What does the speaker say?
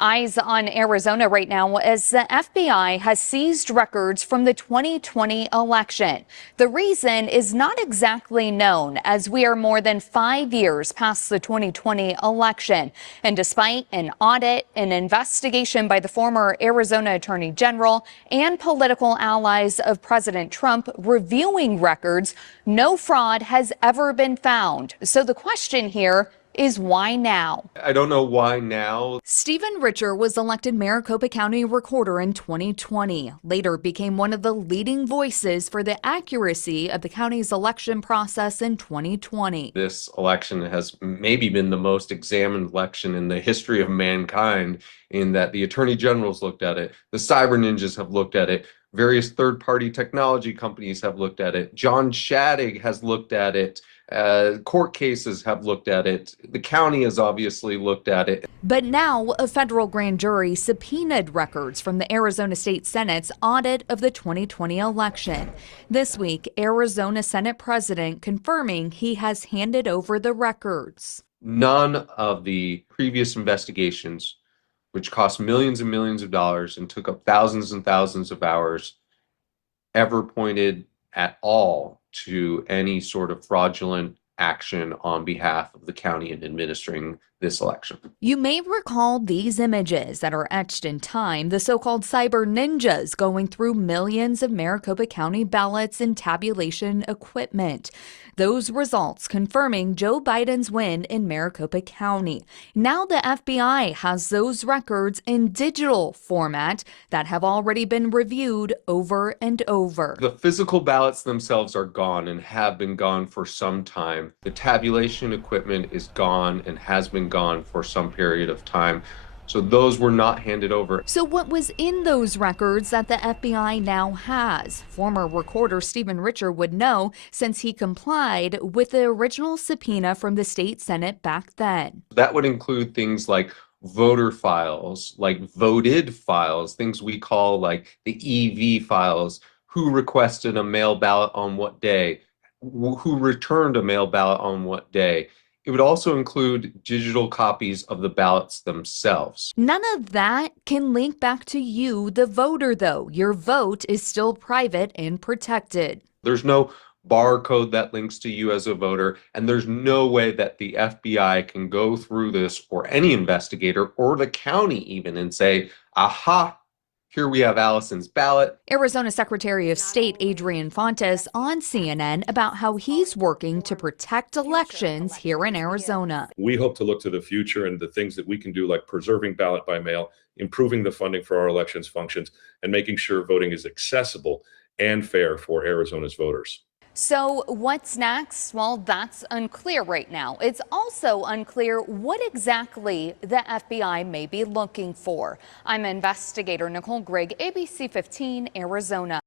Eyes on Arizona right now as the FBI has seized records from the 2020 election. The reason is not exactly known as we are more than 5 years past the 2020 election. And despite an audit, an investigation by the former Arizona Attorney General and political allies of President Trump reviewing records, no fraud has ever been found. So the question here is why now? I don't know why now. Stephen Richer was elected Maricopa County Recorder in 2020, later became one of the leading voices for the accuracy of the county's election process in 2020. This election has maybe been the most examined election in the history of mankind, in that the attorney generals looked at it, the cyber ninjas have looked at it, various third-party technology companies have looked at it, John Shadegg has looked at it, court cases have looked at it, the county has obviously looked at it. But now a federal grand jury subpoenaed records from the Arizona State Senate's audit of the 2020 election. This week, Arizona Senate President confirming he has handed over the records. None of the previous investigations, which cost millions and millions of dollars and took up thousands and thousands of hours, ever pointed at all to any sort of fraudulent action on behalf of the county in administering this election. You may recall these images that are etched in time, the so-called cyber ninjas going through millions of Maricopa County ballots and tabulation equipment. Those results confirming Joe Biden's win in Maricopa County. Now the FBI has those records in digital format that have already been reviewed over and over. The physical ballots themselves are gone and have been gone for some time. The tabulation equipment is gone and has been gone for some period of time. So those were not handed over. So what was in those records that the FBI now has? Former recorder Stephen Richer would know, since he complied with the original subpoena from the state Senate back then. That would include things like voter files, like voted files, things we call like the EV files, who requested a mail ballot on what day, who returned a mail ballot on what day. It would also include digital copies of the ballots themselves. None of that can link back to you, the voter, though. Your vote is still private and protected. There's no barcode that links to you as a voter, and there's no way that the FBI can go through this, or any investigator or the county even, and say, aha, here we have Allison's ballot. Arizona Secretary of State Adrian Fontes on CNN about how he's working to protect elections here in Arizona. We hope to look to the future and the things that we can do, like preserving ballot by mail, improving the funding for our elections functions, and making sure voting is accessible and fair for Arizona's voters. So what's next? Well, that's unclear right now. It's also unclear what exactly the FBI may be looking for. I'm investigator Nicole Grigg, ABC 15, Arizona.